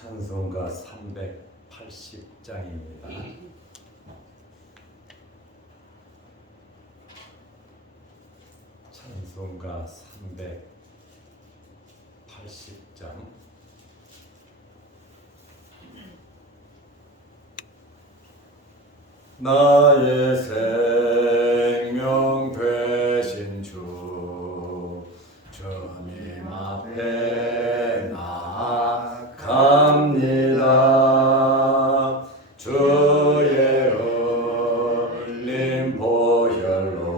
찬송가 380장입니다. 찬송가 380장. 나의 생명 되신 주 주님 앞에 나아갑니다. 주의 흘린 보혈로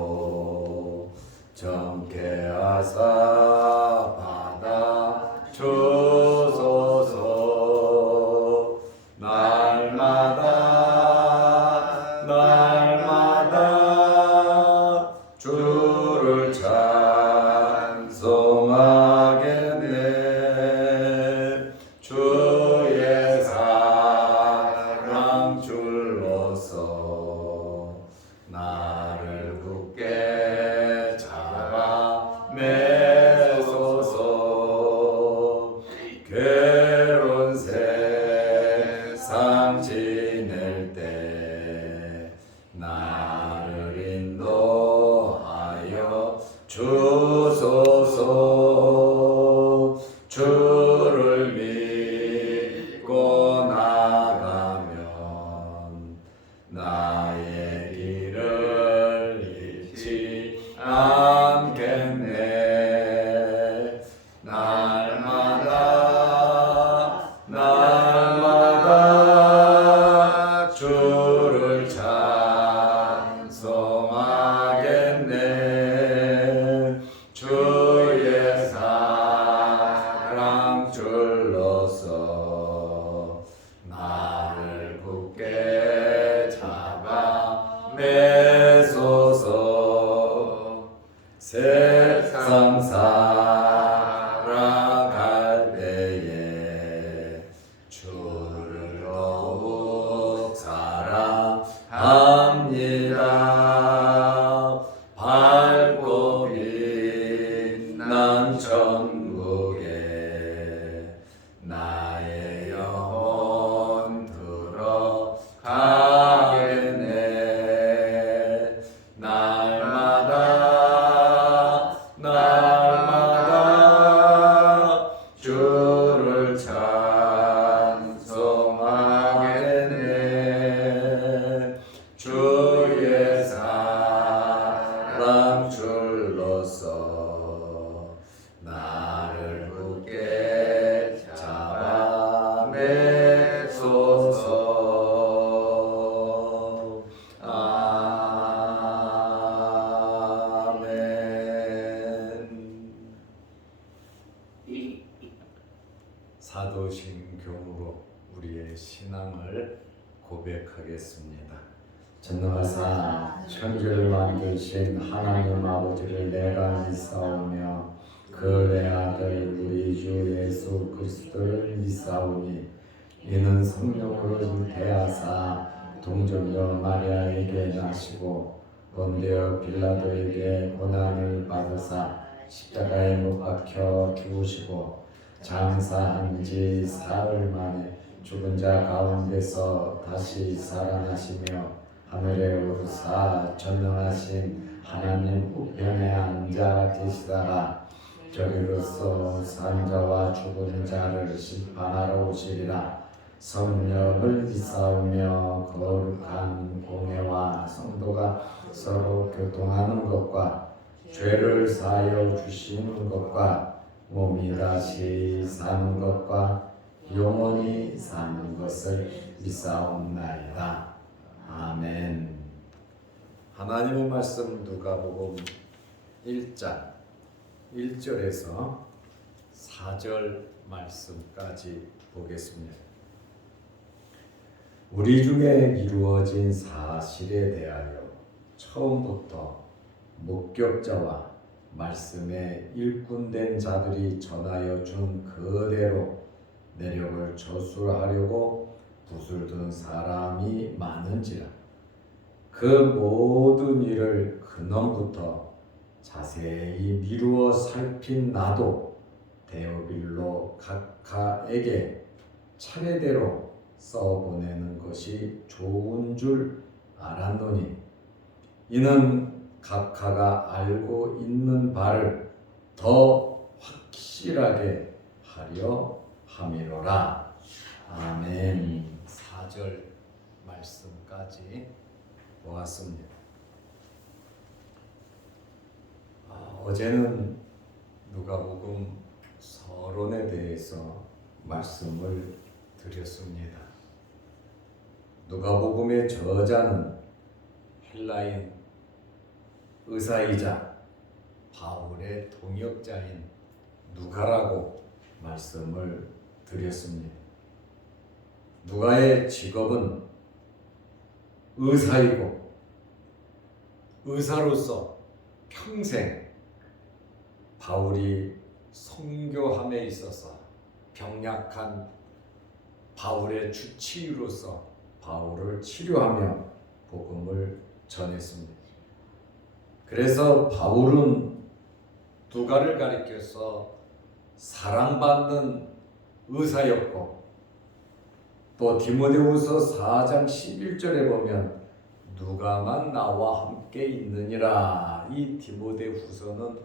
정케 하사 받아 주소서. 날마다 주를 찬송하겠네. 주의 사랑 줄로서 나를 굳게 잡아 매소서. 괴로운 세상 지낼 때 나를 인도하여 주소서. 주를 믿고 나가면 나의 길을 잃지 않겠네. 날마다 주를 찬송하겠네. 주의 사랑 줄로서 나를 굳게 잡아 매소서. 세상 살아갈 때에 주를 더욱 사랑합니다. 밝고 빛난 천국에 나의 영혼 들어가겠네. 날마다 주를 찬송하겠네. 주의 사랑 줄로서 나를 굳게 잡아 매소서. 아멘. 사도신경으로 우리의 신앙을 고백하겠습니다. 전능하사 천지를 만드신 하나님 아버지를 내가 믿사오며 그 내 아들 우리 주 예수 그리스도를 믿사오니 이는 성령으로 잉태하사 동정녀 마리아에게 나시고 본디오 빌라도에게 고난을 받으사 십자가에 못 박혀 죽으시고 장사한 지 사흘 만에 죽은 자 가운데서 다시 살아나시며 하늘에 오르사 전능하신 하나님 우편에 앉아 계시다가 저리로서 산 자와 죽은 자를 심판하러 오시리라. 성령을 믿사오며 거룩한 공회와 성도가 서로 교통하는 것과 죄를 사하여 주시는 것과 몸이 다시 사는 것과 영원히 사는 것을 믿사옵나이다. 아멘. 하나님의 말씀 누가복음 1장 1절에서 4절 말씀까지 보겠습니다. 우리 중에 이루어진 사실에 대하여 처음부터 목격자와 말씀에 일꾼된 자들이 전하여 준 그대로 내력을 저술하려고 붓을 든 사람이 많은지라. 그 모든 일을 근원부터 자세히 미루어 살핀 나도 데오빌로 각하에게 차례대로 써보내는 것이 좋은 줄 알았노니 이는 각하가 알고 있는 바를 더 확실하게 하려 함이로라. 아멘. 4절 말씀까지 보았습니다. 어제는 누가복음 서론에 대해서 말씀을 드렸습니다. 누가복음의 저자는 헬라인 의사이자 바울의 동역자인 누가라고 말씀을 드렸습니다. 누가의 직업은 의사이고 의사로서 평생 바울이 선교함에 있어서 병약한 바울의 주치의로서 바울을 치료하며 복음을 전했습니다. 그래서 바울은 누가를 가리켜서 사랑받는 의사였고 또 디모데후서 4장 11절에 보면 누가만 나와 함께 있느니라. 이 디모데후서는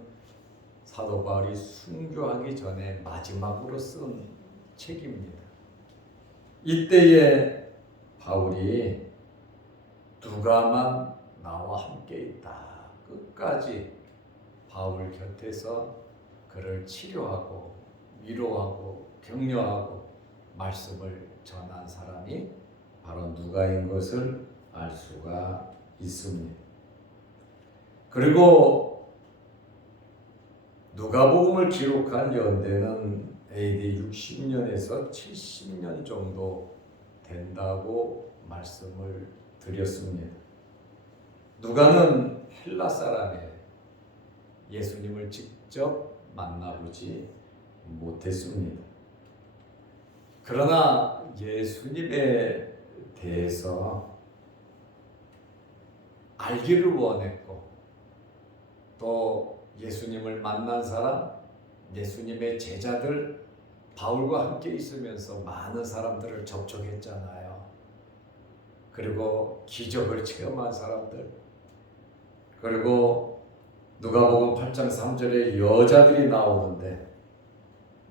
사도 바울이 순교하기 전에 마지막으로 쓴 책입니다. 이때에 바울이 누가만 나와 함께 있다. 끝까지 바울 곁에서 그를 치료하고 위로하고 격려하고 말씀을 전한 사람이 바로 누가인 것을 알 수가 있습니다. 그리고 누가복음을 기록한 연대는 AD 60년에서 70년 정도 된다고 말씀을 드렸습니다. 누가는 헬라 사람이에요. 예수님을 직접 만나보지 못했습니다. 그러나 예수님에 대해서 알기를 원했고 또 예수님을 만난 사람, 예수님의 제자들 바울과 함께 있으면서 많은 사람들을 접촉했잖아요. 그리고 기적을 체험한 사람들, 그리고 누가복음 8장 3절에 여자들이 나오는데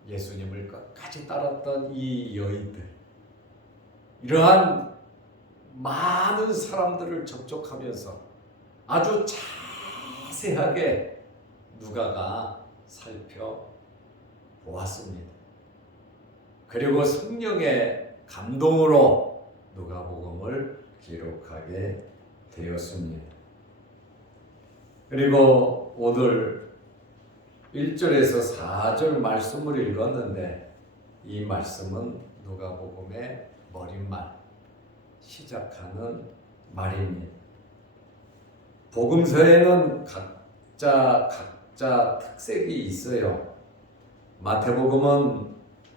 예수님을 끝까지 따랐던 이 여인들, 이러한 많은 사람들을 접촉하면서 아주 자세하게 누가가 살펴보았습니다. 그리고 성령의 감동으로 누가복음을 기록하게 되었습니다. 그리고 오늘 1절에서 4절 말씀을 읽었는데 이 말씀은 누가복음의 머릿말, 시작하는 말입니다. 복음서에는 각자 특색이 있어요. 마태복음은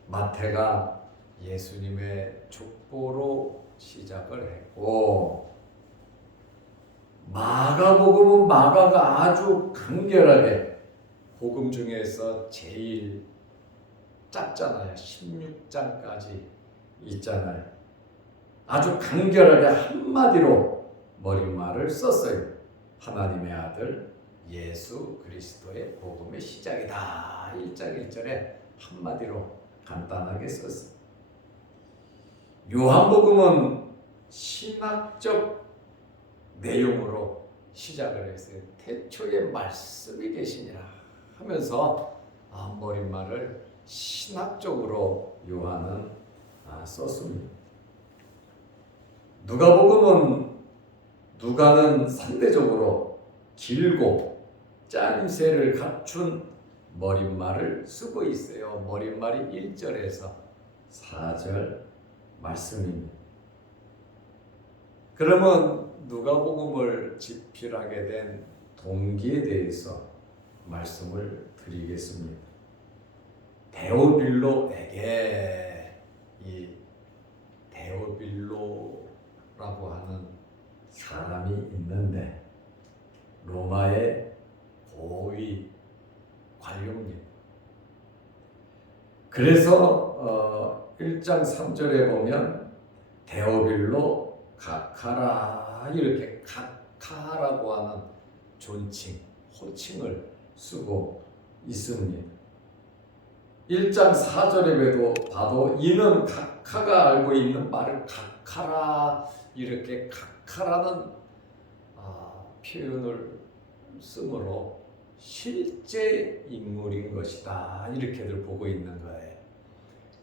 마태가 예수님의 족보로 시작을 했고, 마가복음은 마가가 아주 간결하게 복음 중에서 제일 짧잖아요. 16장까지 있잖아요. 아주 간결하게 한마디로 머릿말을 썼어요. 하나님의 아들 예수 그리스도의 복음의 시작이다. 1장 1절에 한마디로 간단하게 썼어요. 요한복음은 신학적 내용으로 시작을 했어요. 태초에 말씀이 계시니라 하면서 머릿말을 신학적으로 요한은 썼습니다. 누가는 상대적으로 길고 짜임새를 갖춘 머릿말을 쓰고 있어요. 머릿말이 1절에서 4절 말씀입니다. 그러면 누가복음을 집필하게 된 동기에 대해서 말씀을 드리겠습니다. 데오빌로에게, 이 데오빌로라고 하는 사람이 있는데 로마의 고위 관료입니다. 그래서 1장 3절에 보면 데오빌로 가카라 이렇게 가카라고 하는 존칭, 호칭을 쓰고 있습니다. 1장 4절에 봐도 이는 가카가 알고 있는 말을 가카라 이렇게 가카라는 표현을 쓰므로 실제 인물인 것이다 이렇게들 보고 있는 거예요.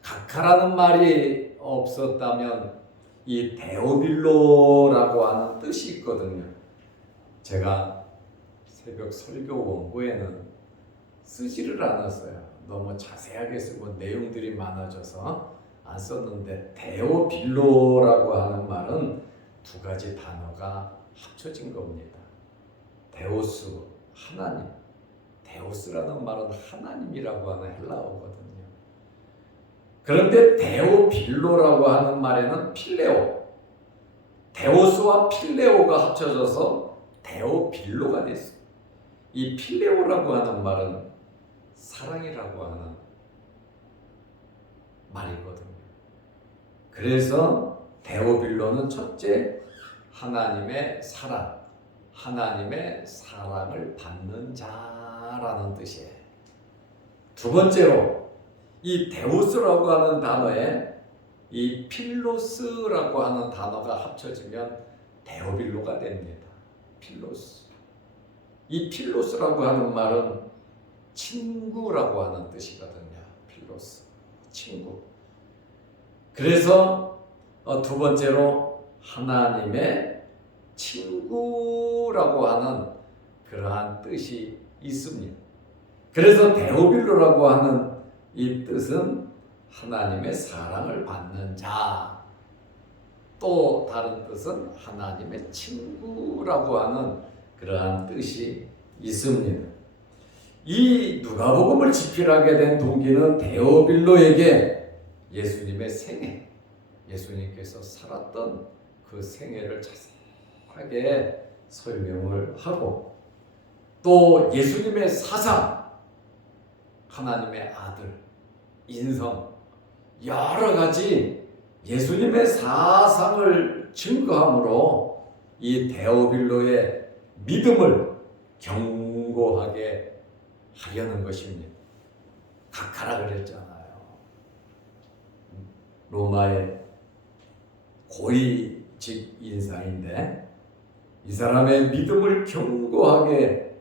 가카라는 말이 없었다면 이 데오빌로라고 하는 뜻이 있거든요. 제가 새벽 설교 원고에는 쓰지를 않았어요. 너무 자세하게 쓰고 내용들이 많아져서 안 썼는데 데오빌로라고 하는 말은 두 가지 단어가 합쳐진 겁니다. 데오스, 하나님. 데오스라는 말은 하나님이라고 하는 헬라어거든요. 그런데 데오빌로라고 하는 말에는 필레오, 데오스와 필레오가 합쳐져서 데오빌로가 됐어요. 이 필레오라고 하는 말은 사랑이라고 하는 말이거든요. 그래서 데오빌로는 첫째, 하나님의 사랑, 하나님의 사랑을 받는 자라는 뜻이에요. 두 번째로 이 데오스라고 하는 단어에 이 필로스라고 하는 단어가 합쳐지면 데오빌로가 됩니다. 필로스. 이 필로스라고 하는 말은 친구라고 하는 뜻이거든요. 필로스, 친구. 그래서 두 번째로 하나님의 친구라고 하는 그러한 뜻이 있습니다. 그래서 데오빌로라고 하는 이 뜻은 하나님의 사랑을 받는 자, 또 다른 뜻은 하나님의 친구라고 하는 그러한 뜻이 있습니다. 이 누가복음을 집필하게 된 동기는 데오빌로에게 예수님의 생애, 예수님께서 살았던 그 생애를 자세하게 설명을 하고 또 예수님의 사상, 하나님의 아들, 인성, 여러 가지 예수님의 사상을 증거함으로 이 데오빌로의 믿음을 견고하게 하려는 것입니다. 가카라 그랬잖아요. 로마의 고위직 인사인데 이 사람의 믿음을 견고하게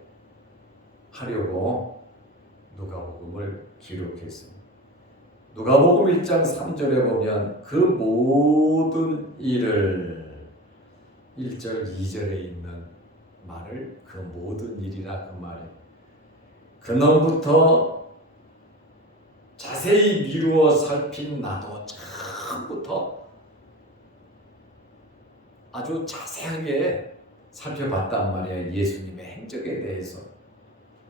하려고 누가복음을 기록했습니다. 누가복음 1장 3절에 보면 그 모든 일을 1절 2절에 있는 말을 그 모든 일이라 그 말에 그놈부터 자세히 미루어 살핀 나도 처음부터 아주 자세하게 살펴봤단 말이에요. 예수님의 행적에 대해서.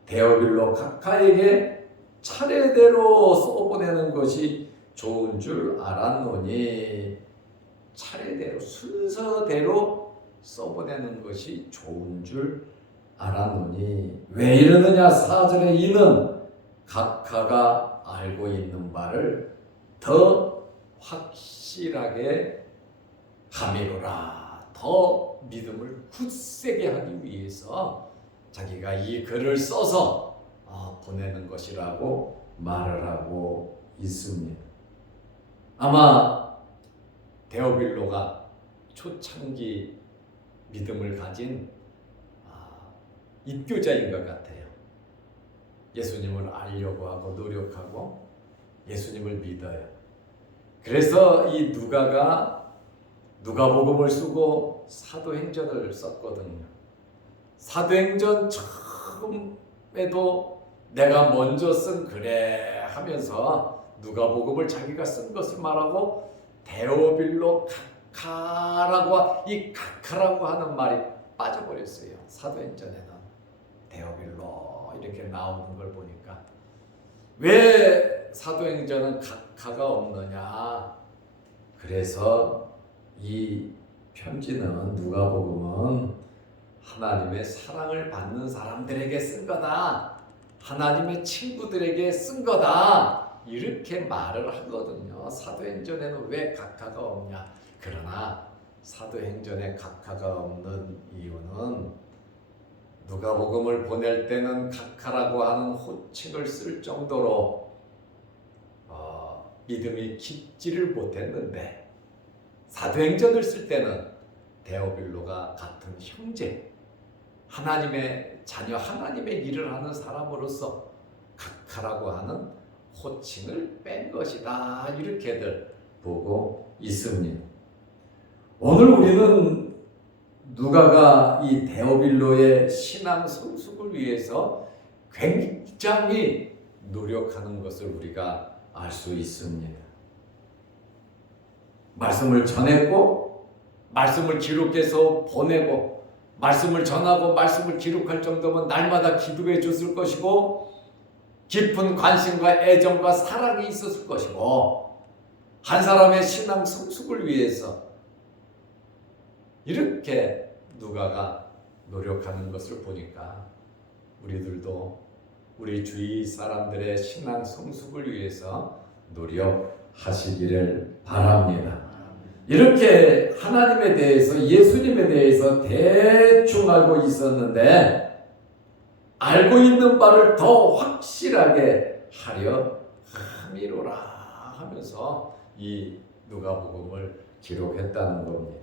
데오빌로 가카에게 차례대로 써보내는 것이 좋은 줄 알았노니 차례대로 순서대로 써보내는 것이 좋은 줄 알았노니 왜 이러느냐 4절에 이는 가카가 알고 있는 바를 더 확실하게 함이로라. 더 믿음을 굳세게 하기 위해서 자기가 이 글을 써서 보내는 것이라고 말을 하고 있습니다. 아마 데오빌로가 초창기 믿음을 가진 입교자인 것 같아요. 예수님을 알려고 하고 노력하고 예수님을 믿어요. 그래서 이 누가가 누가복음을 쓰고 사도행전을 썼거든요. 사도행전 처음에도 내가 먼저 쓴 그래 하면서 누가복음을 자기가 쓴 것을 말하고 데오빌로 가카라고 이 가카라고 하는 말이 빠져버렸어요. 사도행전에는 데오빌로 이렇게 나오는 걸 보니까 왜 사도행전은 가카가 없느냐? 그래서 이 편지는 누가복음은 하나님의 사랑을 받는 사람들에게 쓴 거다. 하나님의 친구들에게 쓴 거다. 이렇게 말을 하거든요. 사도행전에는 왜 각하가 없냐? 그러나 사도행전에 각하가 없는 이유는 누가복음을 보낼 때는 각하라고 하는 호칭을 쓸 정도로 믿음이 깊지를 못했는데, 사도행전을 쓸 때는 데오빌로가 같은 형제, 하나님의 자녀, 하나님의 일을 하는 사람으로서 각하라고 하는 호칭을 뺀 것이다, 이렇게들 보고 있습니다. 오늘 우리는 누가가 이 데오빌로의 신앙 성숙을 위해서 굉장히 노력하는 것을 우리가 알 수 있습니다. 말씀을 전했고, 말씀을 기록해서 보내고, 말씀을 전하고 말씀을 기록할 정도면 날마다 기도해 줬을 것이고, 깊은 관심과 애정과 사랑이 있었을 것이고, 한 사람의 신앙 성숙을 위해서 이렇게 누가가 노력하는 것을 보니까 우리들도 우리 주위 사람들의 신앙 성숙을 위해서 노력하시기를 바랍니다. 이렇게 하나님에 대해서, 예수님에 대해서 대충 알고 있었는데, 알고 있는 바를 더 확실하게 하려 함이로라 하면서 이 누가복음을 기록했다는 겁니다.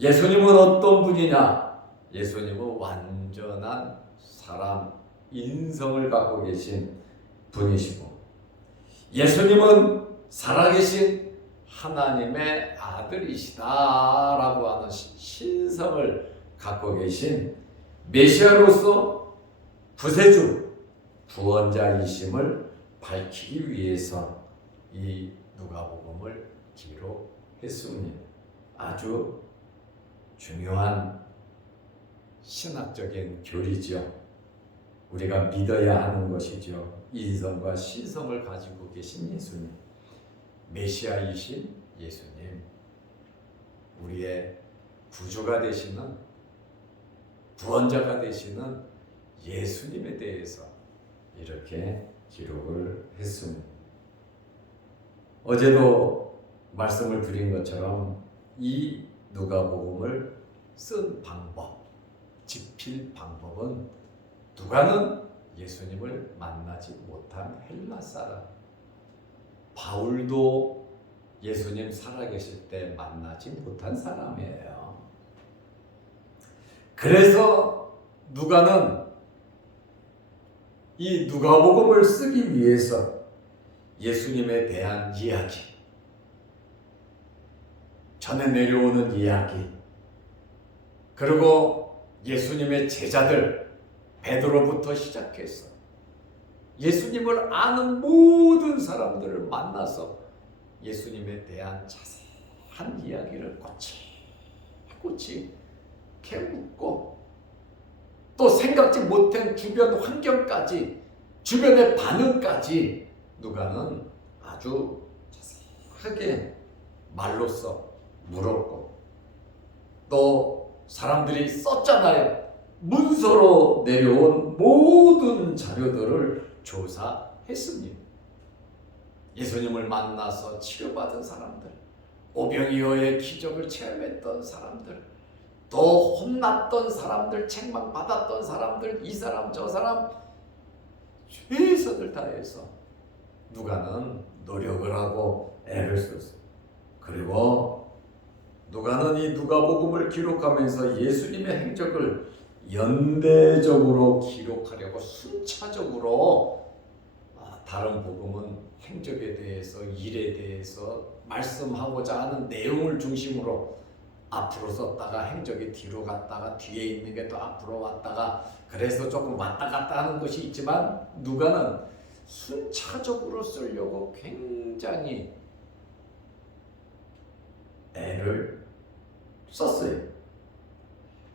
예수님은 어떤 분이냐? 예수님은 완전한 사람, 인성을 갖고 계신 분이시고, 예수님은 살아계신 하나님의 아들이시다라고 하는 신성을 갖고 계신 메시아로서 구세주, 구원자이심을 밝히기 위해서 이 누가복음을 기록했습니다. 아주 중요한 신학적인 교리죠. 우리가 믿어야 하는 것이죠. 인성과 신성을 가지고 계신 예수님, 메시아이신 예수님, 우리의 구주가 되시는, 구원자가 되시는 예수님에 대해서 이렇게 기록을 했습니다. 어제도 말씀을 드린 것처럼 이 누가복음을 쓴 방법, 집필 방법은 누가는 예수님을 만나지 못한 헬라 사람, 바울도 예수님 살아계실 때 만나지 못한 사람이에요. 그래서 누가는 이 누가복음을 쓰기 위해서 예수님에 대한 이야기, 전에 내려오는 이야기, 그리고 예수님의 제자들 베드로부터 시작해서 예수님을 아는 모든 사람들을 만나서 예수님에 대한 자세한 이야기를 꼬치꼬치 캐묻고, 또 생각지 못한 주변 환경까지, 주변의 반응까지 누가는 아주 자세하게 말로써 물었고, 또 사람들이 썼잖아요. 문서로 내려온 모든 자료들을 조사했습니다. 예수님을 만나서 치료받은 사람들, 오병이어의 기적을 체험했던 사람들, 또 혼났던 사람들, 책망받았던 사람들, 이 사람 저 사람 최선을 다해서 누가는 노력을 하고 애를 썼어요. 그리고 누가는 이 누가복음을 기록하면서 예수님의 행적을 연대적으로 기록하려고 순차적으로, 다른 복음은 행적에 대해서, 일에 대해서 말씀하고자 하는 내용을 중심으로 앞으로 썼다가 행적이 뒤로 갔다가 뒤에 있는 게 또 앞으로 왔다가, 그래서 조금 왔다 갔다 하는 것이 있지만, 누가는 순차적으로 쓰려고 굉장히 애를 썼어요.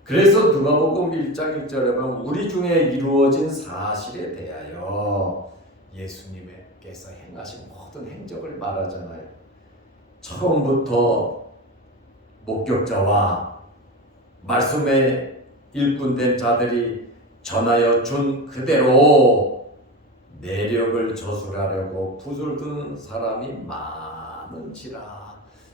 그래서 누가복음 1장 1절에 보면 우리 중에 이루어진 사실에 대하여 예수님께서 행하신 모든 행적을 말하잖아요. 처음부터 목격자와 말씀에 일꾼된 자들이 전하여 준 그대로 내력을 저술하려고 붓을 든 사람이 많은지라.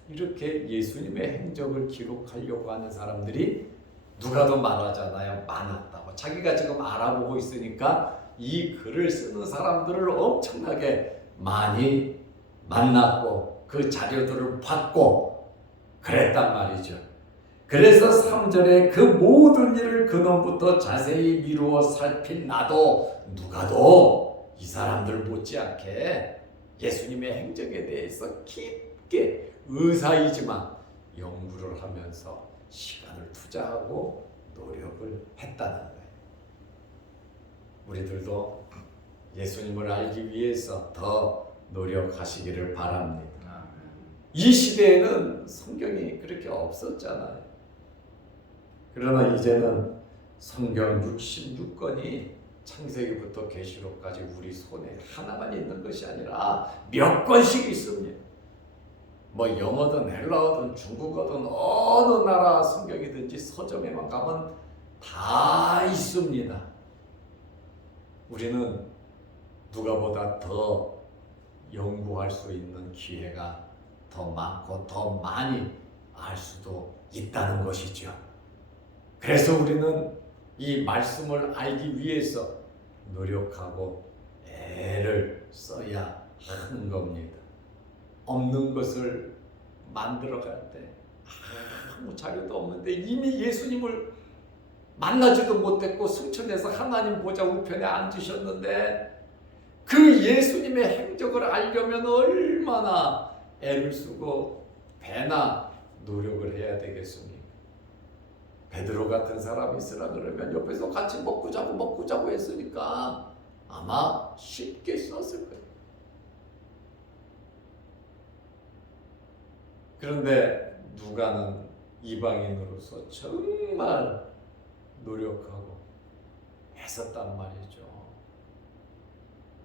이렇게 예수님의 행적을 기록하려고 하는 사람들이 누가도 말하잖아요. 많았다고. 자기가 지금 알아보고 있으니까 이 글을 쓰는 사람들을 엄청나게 많이 만났고 그 자료들을 받고 그랬단 말이죠. 그래서 3절에 그 모든 일을 근원부터 자세히 미루어 살핀 나도 누가도 이 사람들 못지않게 예수님의 행적에 대해서 깊게 의사이지만 연구를 하면서 시간을 투자하고 노력을 했다는 거예요. 우리들도 예수님을 알기 위해서 더 노력하시기를 바랍니다. 이 시대에는 성경이 그렇게 없었잖아요. 그러나 이제는 성경 66권이 창세기부터 계시록까지 우리 손에 하나만 있는 것이 아니라 몇 권씩 있습니다. 뭐 영어든 헬라어든 중국어든 어느 나라 성경이든지 서점에만 가면 다 있습니다. 우리는 누가보다 더 연구할 수 있는 기회가 더 많고 더 많이 알 수도 있다는 것이죠. 그래서 우리는 이 말씀을 알기 위해서 노력하고 애를 써야 하는 겁니다. 없는 것을 만들어갈 때 아무 자료도 없는데 이미 예수님을 만나지도 못했고 승천해서 하나님 보좌 우편에 앉으셨는데 그 예수님의 행적을 알려면 얼마나 애를 쓰고 배나 노력을 해야 되겠습니까? 베드로 같은 사람이 있으라 그러면 옆에서 같이 먹고 자고 했으니까 아마 쉽게 썼을 거예요. 그런데 누가는 이방인으로서 정말 노력하고 애썼단 말이죠.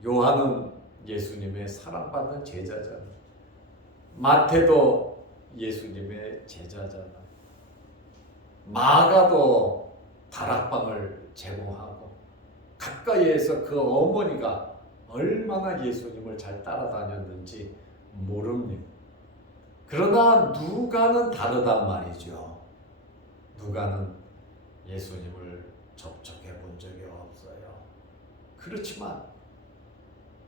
요한은 예수님의 사랑받는 제자잖아요. 마태도 예수님의 제자잖아요. 마가도 다락방을 제공하고 가까이에서 그 어머니가 얼마나 예수님을 잘 따라다녔는지 모릅니다. 그러나 누가는 다르단 말이죠. 누가는 예수님을 접촉해 본 적이 없어요. 그렇지만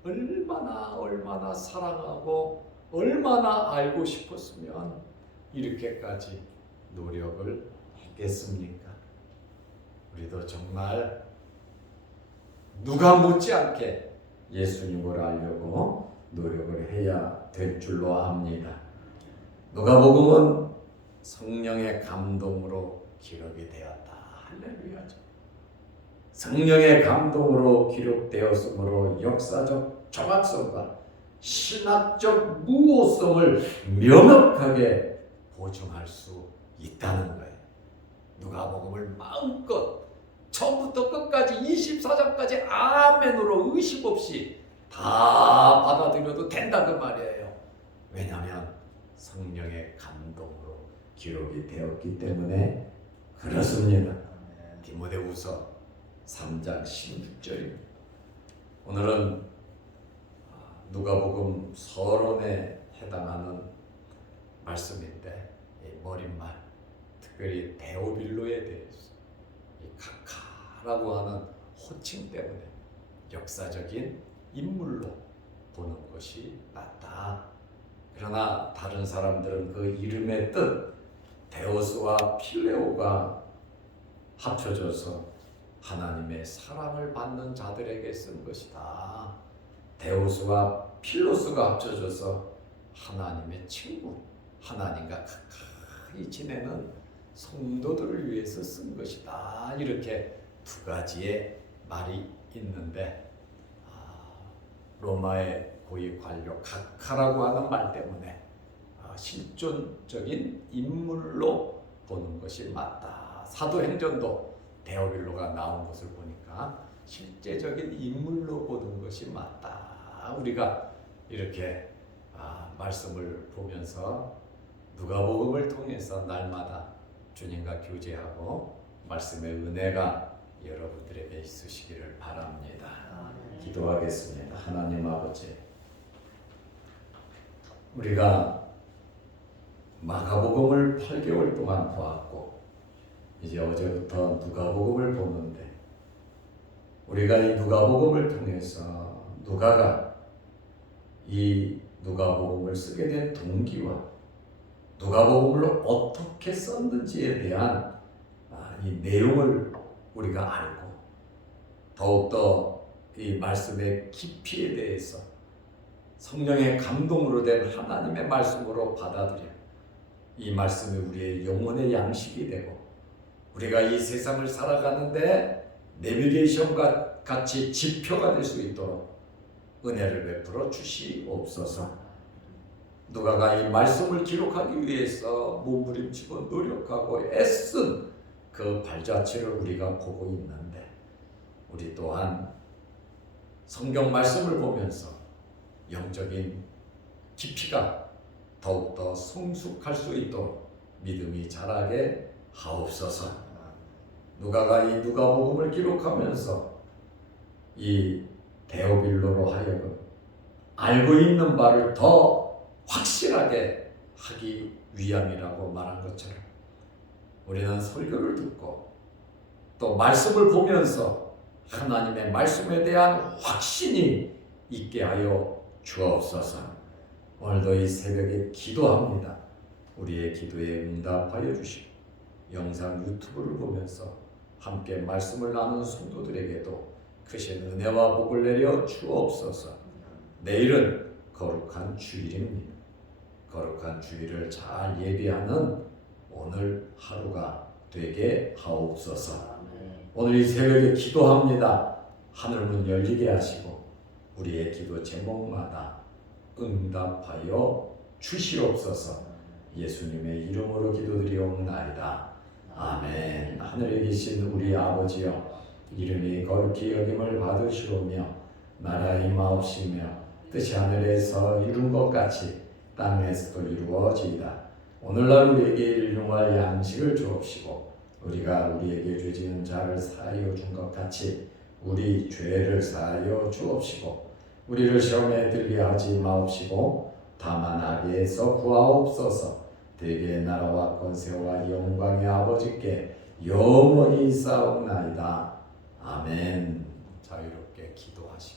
얼마나 사랑하고 얼마나 알고 싶었으면 이렇게까지 노력을 했겠습니까? 우리도 정말 누가 못지않게 예수님을 알려고 노력을 해야 될 줄로 압니다. 누가복음은 성령의 감동으로 기록이 되었다. 할렐루야죠. 성령의 감동으로 기록되었으므로 역사적 정확성과 신학적 무호성을 명확하게 보증할 수 있다는 거예요. 누가복음을 마음껏 처음부터 끝까지 24장까지 아멘으로 의심 없이 다 받아들여도 된다 그 말이에요. 왜냐하면 성령의 감동으로 기록이 되었기 때문에 그렇습니다. 디모데후서 3장 16절입니다. 오늘은 누가복음 서론에 해당하는 말씀인데 이 머릿말, 특별히 데오빌로에 대해서 이 카카라고 하는 호칭 때문에 역사적인 인물로 보는 것이 맞다. 그러나 다른 사람들은 그 이름의 뜻 데오스와 필레오가 합쳐져서 하나님의 사랑을 받는 자들에게 쓴 것이다. 데오스와 필로스가 합쳐져서 하나님의 친구, 하나님과 가까이 지내는 성도들을 위해서 쓴 것이다. 이렇게 두 가지의 말이 있는데 로마의 고위 관료 카카라고 하는 말 때문에 실존적인 인물로 보는 것이 맞다. 사도행전도 데오빌로가 나온 것을 보니까 실제적인 인물로 보는 것이 맞다. 우리가 이렇게 말씀을 보면서 누가복음을 통해서 날마다 주님과 교제하고 말씀의 은혜가 여러분들에게 있으시기를 바랍니다. 기도하겠습니다. 하나님 아버지, 우리가 마가복음을 8개월 동안 보았고 이제 어제부터 누가복음을 보는데, 우리가 이 누가복음을 통해서 누가가 이 누가복음을 쓰게 된 동기와 누가복음을 어떻게 썼는지에 대한 이 내용을 우리가 알고, 더욱더 이 말씀의 깊이에 대해서 성령의 감동으로 된 하나님의 말씀으로 받아들여 이 말씀이 우리의 영혼의 양식이 되고, 우리가 이 세상을 살아가는데 내비게이션과 같이 지표가 될 수 있도록 은혜를 베풀어 주시옵소서. 누가가 이 말씀을 기록하기 위해서 몸부림치고 노력하고 애쓴 그 발자취를 우리가 보고 있는데, 우리 또한 성경 말씀을 보면서 영적인 깊이가 더욱더 성숙할 수 있도록 믿음이 자라게 하옵소서. 누가가 이 누가복음을 기록하면서 이 데오빌로로 하여금 알고 있는 바를 더 확실하게 하기 위함이라고 말한 것처럼, 우리는 설교를 듣고 또 말씀을 보면서 하나님의 말씀에 대한 확신이 있게 하여 주옵소서. 오늘도 이 새벽에 기도합니다. 우리의 기도에 응답하여 주시고, 영상 유튜브를 보면서 함께 말씀을 나누는 성도들에게도 크신 은혜와 복을 내려 주옵소서. 내일은 거룩한 주일입니다. 거룩한 주일을 잘 예비하는 오늘 하루가 되게 하옵소서. 오늘 이 새벽에 기도합니다. 하늘문 열리게 하시고 우리의 기도 제목마다 응답하여 주시옵소서. 예수님의 이름으로 기도드리옵나이다. 아멘. 하늘에 계신 우리 아버지여, 이름이 거룩히 여김을 받으시오며 나라의 임하옵시며 뜻이 하늘에서 이룬 것 같이 땅에서도 이루어지이다. 오늘날 우리에게 일용할 양식을 주옵시고, 우리가 우리에게 죄지은 자를 사하여 준 것 같이 우리 죄를 사하여 주옵시고, 우리를 시험에 들게 하지 마옵시고 다만 악에서 구하옵소서. 대개 나라와 권세와 영광의 아버지께 영원히 있사옵나이다. 아멘. 자유롭게 기도하시고